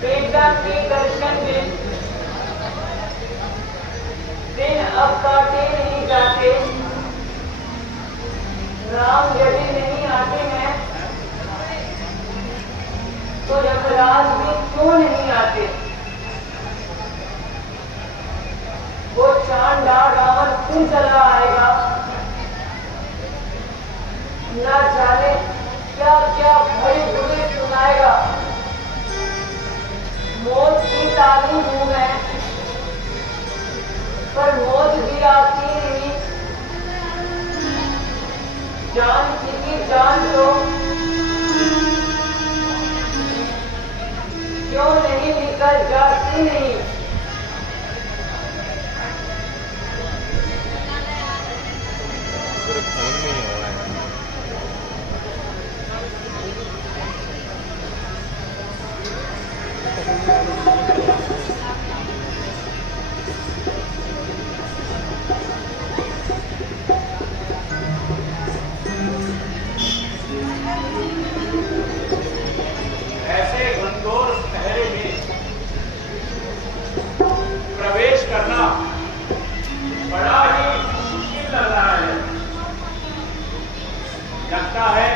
बेटा के दर्शन में दिन अब काटे नहीं जाते, राम यदि नहीं आते हैं तो यमराज भी क्यों नहीं आते। वो चांदा रावण क्यों चला आएगा, ना जाने क्या क्या बड़ी बुरी सुनाएगा। मौत की तालीम हूं मैं, पर मौत भी आती नहीं। जान की जान लो, क्यों नहीं निकल जाती नहीं। फोन में ही हो रहा है। ऐसे घनघोर पहरे में प्रवेश करना बड़ा ही मुश्किल लग रहा है। लगता है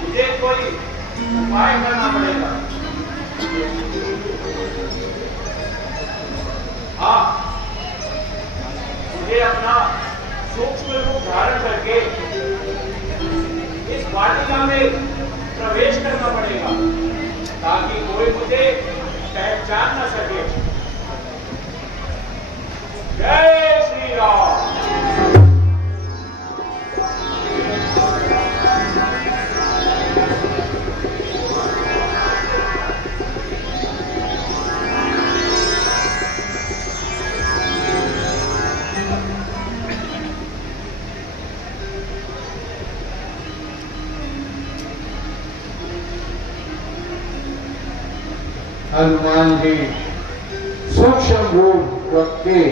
मुझे कोई उपाय करना पड़ेगा। हाँ, मुझे अपना सूक्ष्म रूप धारण करके इस वाटिका में प्रवेश करना पड़ेगा ताकि कोई मुझे पहचान न सके। जय श्री राम। हनुमान जी सूक्ष्म रूप रख के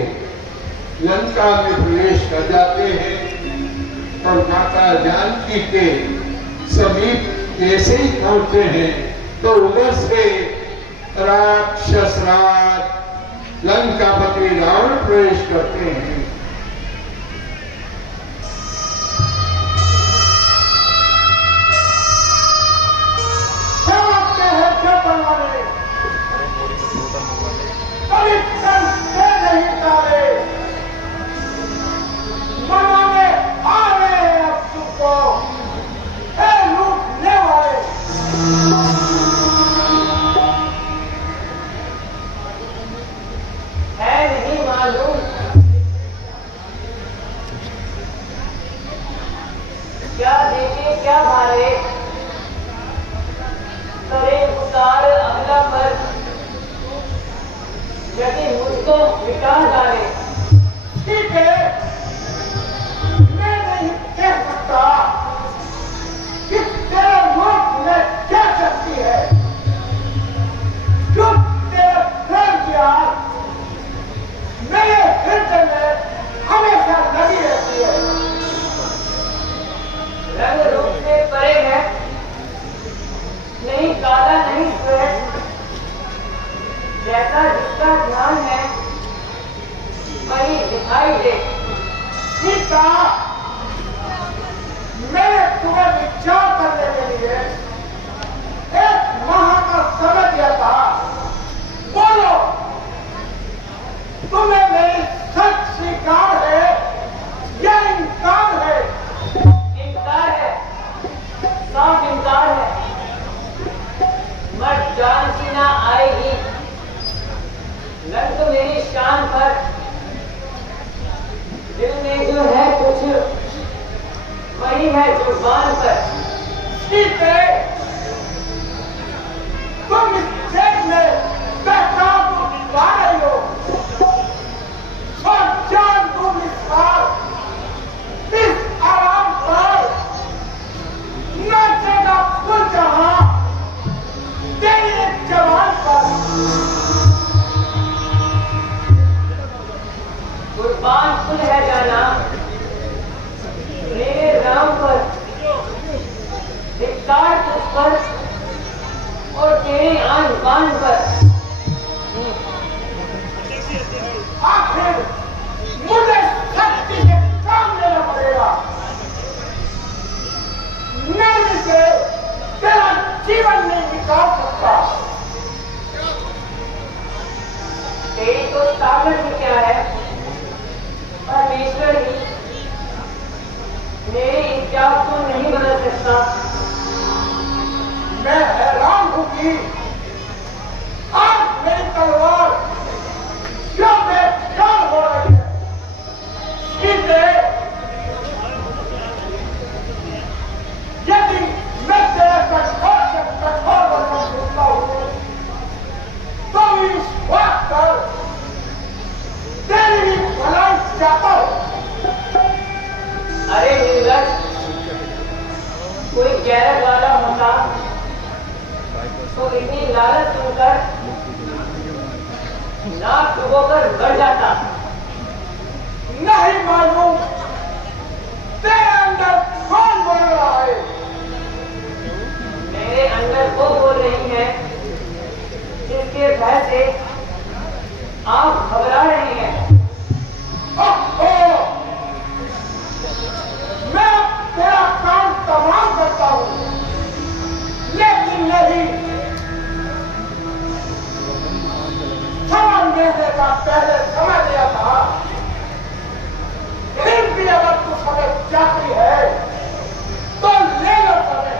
लंका में प्रवेश कर जाते हैं और माता जानकी के समीप जैसे ही पहुंचते हैं तो उधर से राक्षस राज लंकापति रावण प्रवेश करते हैं। क्या देखे क्या भाले, करे उतार अगला पर, यदि मुझको मिटा डाले। ठीक है, मैं नहीं कह सकता कि तेरे मुख में क्या शक्ति है जो तेरे प्रेम की आग मेरे हृदय में हमेशा लगी रहती है। रंग रूप से परे है, नहीं काला नहीं श्वेत, जैसा जिसका ध्यान है वही दिखाई दे। सीता, मैंने तुम्हें विचार करने के लिए एक माह का समय दिया था। बोलो, तुम्हें मेरी सच स्वीकार है या इनकार है? इनकार है, साफ इनकार है। मत जानकी ना आएगी, लग तो मेरी शान पर, दिल में जो है कुछ वही है जुबान पर। ठीक है, तुम इस देश में बेकाबू पा रही हो और जान तुम इस आराम पर नाचेगा फुल जहां तेरी एक जवान पर। कुर्बान कुल है जाना मेरे राम पर, धिक्कार तुझ पर और तेरे आन बान पर। आखिर मुझे शक्ति से काम लेना पड़ेगा। मैं से तेरा जीवन नहीं निकाल सकता। तेरी तो ताकत ही क्या है, परमेश्वर ही मेरी इच्छा को नहीं बदल सकता। मैं हैरान हूं कि आज मेरी तलवार क्यों बेकार हो रही है। यदि मैं तेरे कठोर से कठोर वचन सुनता हूं तो इस बात पर तेरी भी भलाई चाहता हूं। अरे निर्लज, कोई गैरत वाला होता तो इतनी लालच सुनकर नाक डुबोकर बढ़ जाता। नहीं मालूम तेरे अंदर कौन बोल रहा है। मेरे अंदर वो बोल रही है जिसके भय से आप घबरा रहे हैं। मैं तेरा काम तमाम करता हूं, लेकिन नहीं समझ लेने का पहले समझ लिया था। फिर भी अगर तू समय चाहती है तो ले लो समय।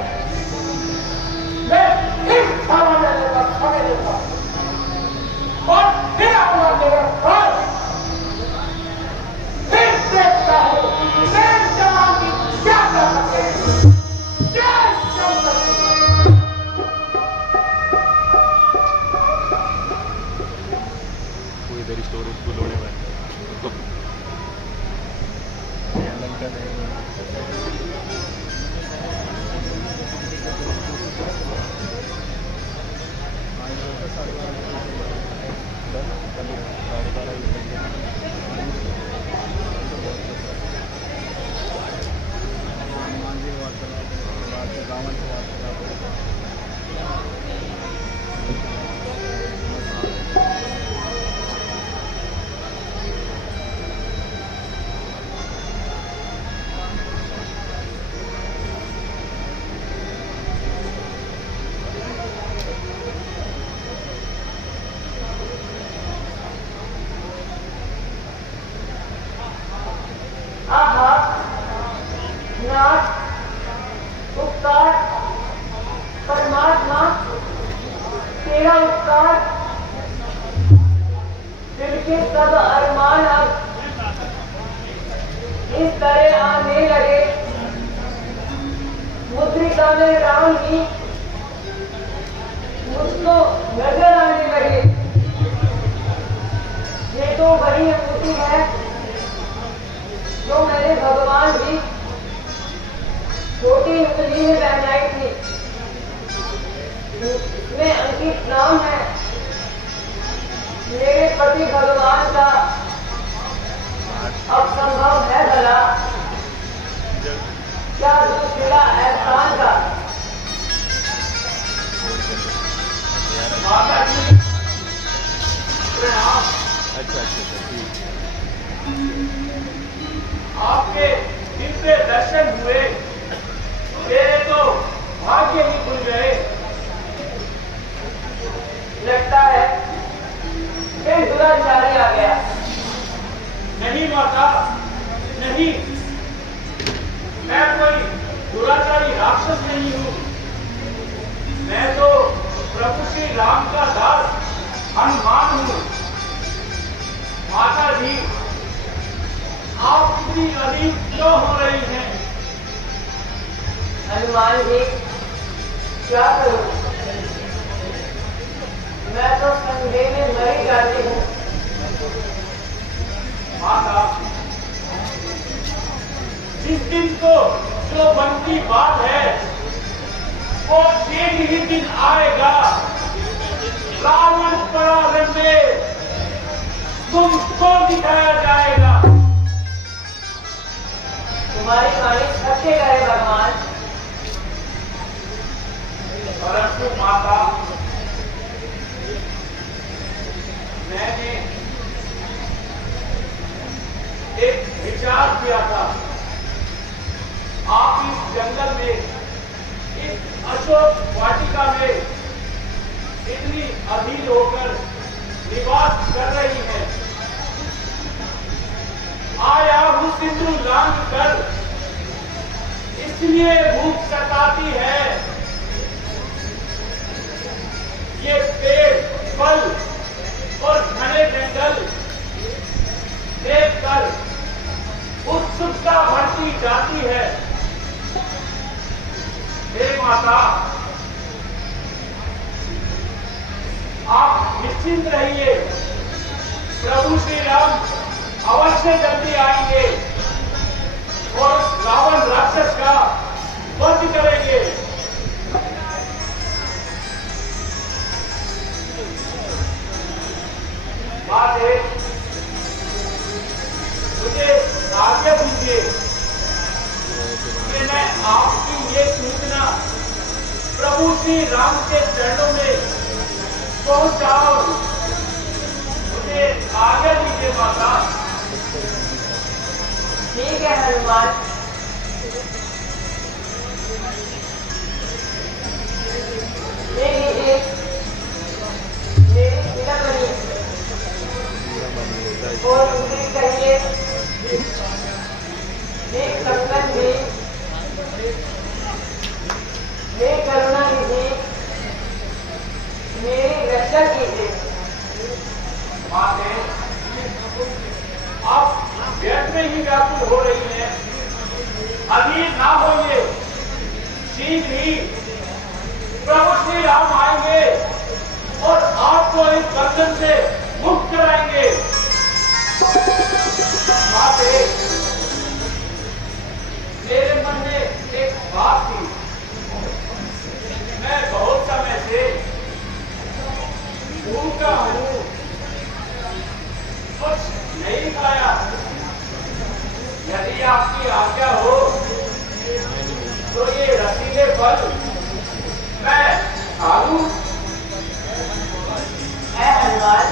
मैं फिर खाना लेने का समय लेता और फिर अपना निरंतर फिर देखता हूं मैं जवान की क्या कर सकते हैं। जय शंकर। कोई इधर स्टोरेज फुल होने वाला है। लंका उपकार परमात्मा, तेरा उपकार, दिल के सब अरमान अब इस तरह आने लगे। मुद्रिका में राम की मुझको नजर आने लगे। ये तो बड़ी अनूठी है जो मैंने भगवान भी छोटी उंगली में पहनाई थी। इसमें अंकित नाम है मेरे पति भगवान का। अब संभव है भला क्या दूसरा एहसान का। माता जी अच्छा ठीक। आपके दिव्य दर्शन हुए, मेरे तो भाग्य ही खुल गए। लगता है फिर दुराचारी आ गया। नहीं माता, नहीं, मैं कोई दुराचारी राक्षस नहीं हूँ। मैं तो प्रभु श्री राम का दास हनुमान हूँ। माता जी, आप इतनी अधीर क्यों हो रही हैं? हनुमान जी, क्या करूं? मैं तो संदेह में मरी जाती हूँ। माता, जिस दिन को जो बनती बात है वो एक ही दिन आएगा। रावण पराक्रम में तुमको दिखाया जाएगा। तुम्हारी वाणी सत्य करे भगवान। परंतु माता, मैंने एक विचार किया था, आप इस जंगल में, इस अशोक वाटिका में इतनी अधीर होकर निवास कर रही हैं। आया हूं सिंदूर लांघ कर, इसलिए भूख सताती है। ये पेड़, फल और घने जंगल देखकर उत्सुकता बढ़ती जाती है। हे माता, आप निश्चिंत रहिए, प्रभु श्री राम अवश्य जल्दी आएंगे और रावण राक्षस का वध करेंगे। महादेव, मुझे आज्ञा दीजिए कि मैं आपकी ये सूचना प्रभु श्री राम के चरणों में पहुंचाऊं। मुझे आज्ञा दीजिए माता। ठीक है हनुमान, ले लीजिए मेरी शिलामणि और उसे कहिए एक कंगन भी, हे करुणा निधि, मेरी रक्षा कीजिए। माते, आप व्यर्थ में ही व्याकुल हो रही हैं, अधीर ना होइए, शीघ्र ही प्रभु श्री राम आएंगे और आपको इस बंधन से मुक्त कराएंगे। माते, मेरे मन में एक बात थी, मैं बहुत समय से भूखा हूं, कुछ नहीं खाया। यदि आपकी आज्ञा हो तो ये रसीले फल मैं खा लूं। ऐ हनुमान,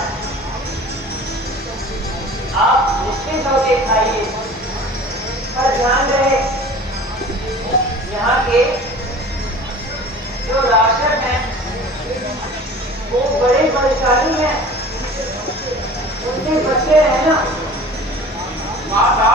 आप निश्चिंत होके खाइए, पर ध्यान रहे यहाँ के जो राक्षस हैं वो बड़े बलशाली हैं, उनसे बचे रहना। माता,